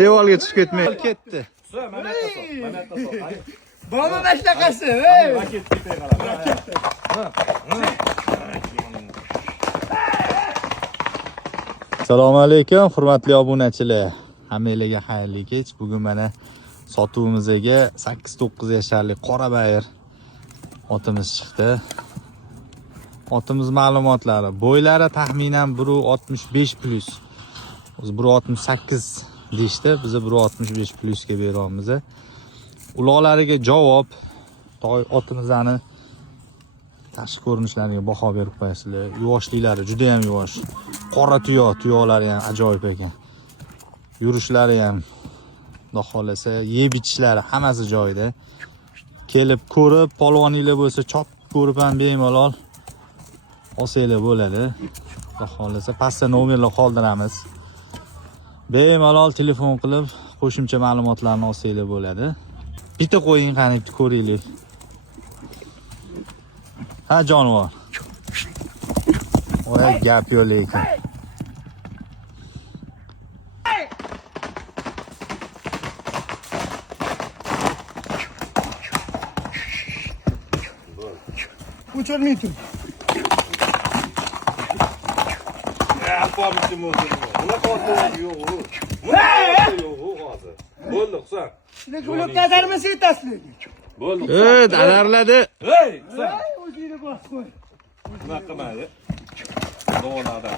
Devorga chiqib ketmay ketdi. Baba başlaqasi. Assalomu alaykum, hurmatli obunachilar. Hammalarga xayrli kech. Bugun mana sotuvimizga 8-9 yoshli qora bayir otimiz chiqdi. Otimiz ma'lumotlari, bo'ylari taxminan 1.65 plus. Biz 1.68 deyishdi, biz 1.65 plusga beramiz. Uloqlariga javob otimizning tashqi ko'rinishlariga baho berib qo'yasizlar. Yuvoshliklari juda ham yuvosh. Qora tuyoqlari ham ajoyib ekan. Yurishlari ham xudo xolasa, yeb ichishlari hammasi joyida. Kelib ko'rib, polvoninglar bo'lsa, chop ko'rib ham bemalol olsanglar bo'ladi. Xudo xolasa, pastda nomerlar qoldiramiz. Bemalol telefon qilib, qo'shimcha ma'lumotlarni olsanglar bo'ladi. Bitta qo'ying qani ko'ringlar. Ha jonivor. Voy gap yo'q lekin. Uçurmayı tur. Ya yapmamışım o zaman. Buna kaldı yok. Yok hozir. Bo'ldi Husan. Sizlar kulub qadarmasa yetasizlar. Bo'ldi. Dadarladi. Hey, Husan. O'zingni bos qo'y. Nima qilmaydi? Davolardan.